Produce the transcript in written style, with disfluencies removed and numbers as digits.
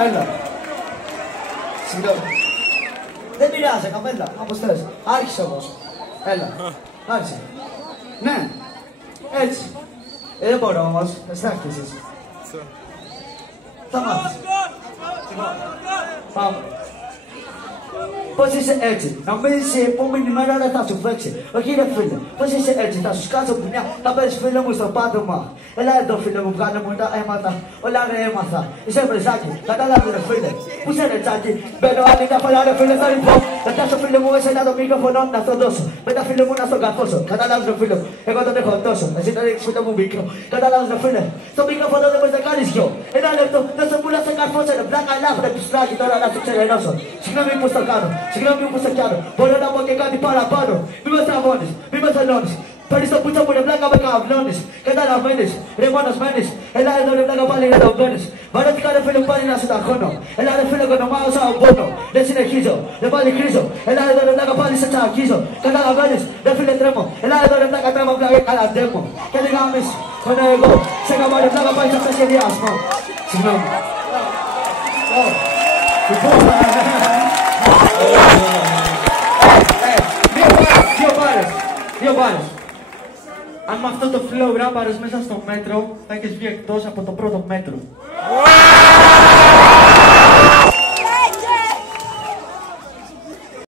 Έλα. Συγγνώμη. Δεν πειράζει, καπέλα, όπως θες. Άρχισε όμως. Έλα. Άρχισε. Ναι. Έτσι. Δεν μπορώ όμως. Εσύ άρχισες. Θα μάθεις. Πάμε. Πώς είσαι έτσι, νομίζεις η επόμενη μέρα δεν θα σου φέξει. Όχι ρε φίλε, πώς είσαι έτσι, θα σου σκάσω πουνιά, θα παίρνεις φίλε μου στο πάτωμα. Έλα εδώ φίλε μου, βγάλε μου τα αίματα, όλα ρε έμαθα. Είσαι βρεζάκι, κατάλαβε ρε φίλε, πού είσαι ρε τσάκι. Μπαίνω άλλη μια φορά ρε φίλε, θα ρηπώ. Θα πιάσω φίλε μου εσένα το μικρόφωνο να στο δώσω. Μετά φίλε μου να στον καθώσω, κατάλαβες ρε φίλε, εγώ τον έχω τόσο. Εσύ τον έχεις φίλε μου μικρό, κατάλαβες ρε φίλε. Στο μικρόφωνο δεν μπορείς να κάνεις γιο. Ένα λεπτό, δεν σε πουλά σε καρφώσαι ρε πλάκα ελάφρε πιστράκι τώρα να σου ξερενώσω. Συγγνώμη που στο κάνω. Συγγνώμη που σε πιάνω, μπορώ να πω και κάτι παραπάνω. Μη με στραβώνεις, μη με θελώνεις. Παίρνεις το πούτσα μου ρε πλάκα με καβλώνεις. Καταλαβαίνεις, ρε μόνος μένεις. Έλα εδώ ρε πλάκα πάλι να τον μπαίνεις. Βαρέθηκα ρε φίλε πάλι να σου ταχώνω. Έλα ρε φίλε κονομάω σαν πόνο. Δεν συνεχίζω, δεν πάλι κρίζω. Έλα εδώ ρε πλάκα πάλι σε τσακίζω. Καταλαβαίνεις, ρε φίλε τρέμω. Έλα εδώ ρε πλάκα τρέμω πλάκα καλά ντέμω. Και δεν γάμεις, ενώ εγώ σε γαμώ ρε πλάκα πάλι σε αυτό σχεδιασμό. Συγγνώμη. Δύο μπάρες. Αν με αυτό το flow ράπαρες μέσα στο μέτρο, θα έχεις βγει εκτός από το πρώτο μέτρο.